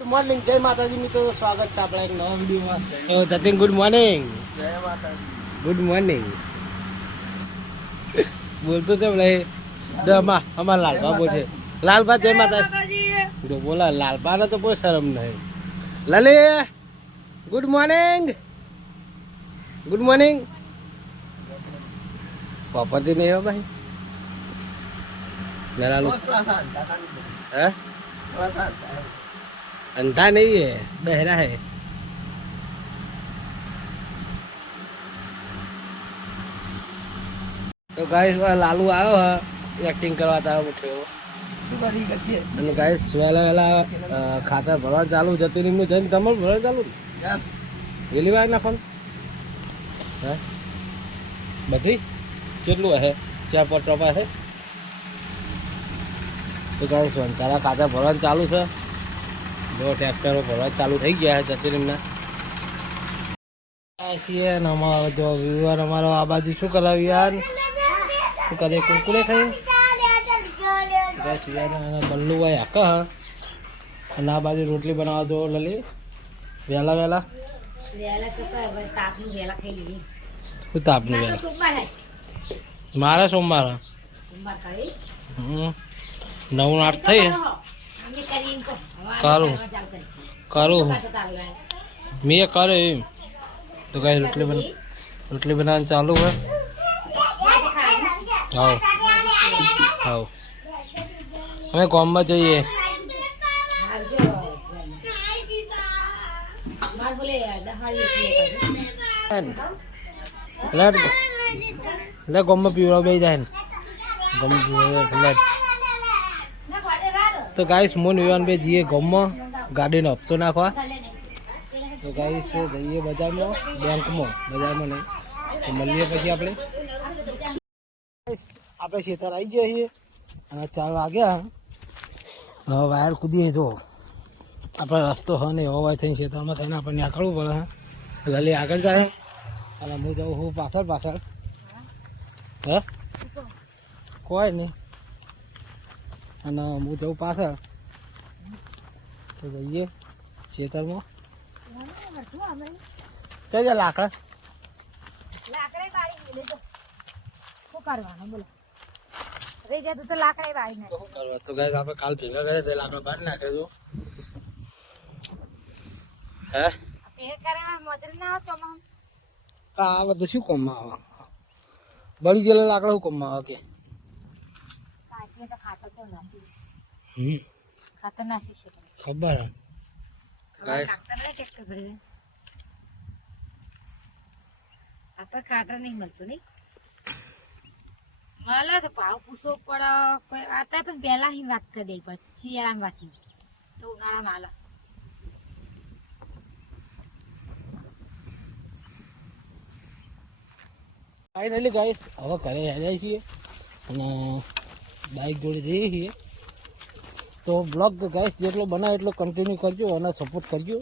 Good morning, જય માતાજી મિત્રો, સ્વાગત છે આપણા એક નવા વિડીયોમાં. Jatin good morning. જય માતાજી. ગુડ મોર્નિંગ બોલતો તો અમારા લાલબા બોલે. લાલબા જય માતાજી બોલા. લાલબાને તો કોઈ શરમ નહીં. Lali good morning. Good morning. વાપરતી નહીં હો ભાઈ. લાલુ હે अंधा नहीं है, बहरा है. तो गाइस लालू आयो है एक्टिंग करवाता है मुठे અને ગાઈસ વેલા ખાતર ભરવા ચાલુ જતી રીમનું જઈને તમારે ભરવા ચાલુ યસ વેલી વાર નાખો હે બધી કેટલું હે 4-5 ટપા હે. તો ગાઈસ વંચારા ખાતર ભરવાનું ચાલુ છે. જો ટ્રેક્ટરો ભરવા ચાલુ થઈ ગયા છે જતી રીમના છીએ ને અમારો જો વ્યુઅર અમારો આ બાજુ શું કરાવી યાર શું કરે કુરકુરે ખાઈ બલ્લુ ભાઈ હાકા અને આ બાજુ રોટલી બનાવવા દો લલી વહેલા વહેલા શું તાપનું વહેલા મારે સોમવાર 9-8 થઈ કરું મેં કર્યો એમ તો કઈ રોટલી બનાવવાનું ચાલુ હોય. હા હા અમે ગામમાં જઈએ. એટલે ગામમાં પીવડા બે જાય ને ગામમાં પીવડા. તો ગાઈસ મોન વિવાન બે જઈએ ગામમાં ગાડીનો હપ્તો નાખવા. તો ગાઈસ જઈએ બજારમાં, બેંકમાં, બજારમાં નહીં તો મળીએ પછી આપણે ખેતર આવી ગયા છીએ અને 4 વાગ્યા. હવે વાયર કૂદીએ જો આપણે રસ્તો હ ને એવો થઈને ખેતરમાં થઈને આપણને નીકળવું પડે. હા લલી આગળ જાય અને હું જાઉં હું પાછળ હે કોઈ નહીં અને હું જઉં પાછળ. તો જઈએ ખેતરમાં. કઈ લાકડા તો ગાય આપણે કાલ ભેગા કરે તે લાકડા બહાર નાખે તો હે આ બધું શું કામમાં આવે? બળી ગયેલા લાકડા શું કામમાં આવે કે ખબર ખાતર નહીં મળતું નહીં મળે તો ભાવ પૂછવો પડે. आता પણ પહેલા ही વાત કરી દે પછી શિયાળાની વાત તો ઉનાળામાં હાલે. ફાઇનલી ગાઈસ હવે ઘરે જાય છીએ અને બાઇક જોડે જઈએ છીએ. તો બ્લોગ ગાઈસ જેટલો બનાવે એટલો કન્ટિન્યુ કરજો અને સપોર્ટ કરજો,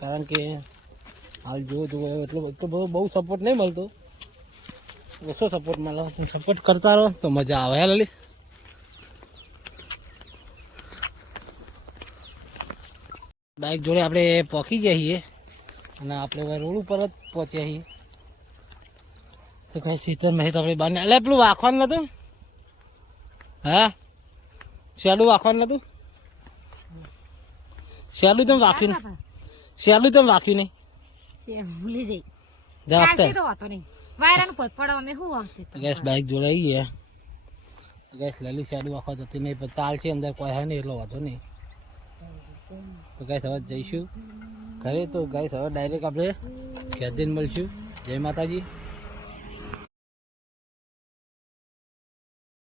કારણ કે હાલ જો એટલો બહુ સપોર્ટ નહીં મળતો, ઓછો સપોર્ટ મળે. સપોર્ટ કરતા રહો તો મજા આવે. હે લલી બાઇક જોડે આપણે પહોંચી ગયા છીએ અને આપણે હવે રોડ ઉપર જ પહોંચ્યા છીએ. તો કઈ સીતરમાં તો આપણે બહાર એટલે પેલું વાંખવાનું નતું. હા શેલું વાંખવાનું નતું. શેલું તમે વાંખ્યું નહીં ગેસ બાઇક જોડે આવી ગયા. ગેસ લલી શેડું વાંખવા જતી નહીં પણ ચાલશે અંદર કોઈ હે નહીં એટલો વાંધો નહીં. તો ગેસ હવે જઈશું ઘરે. તો ગેસ હવે ડાયરેક્ટ આપણે ઘેર જઈને મળીશું. જય માતાજી.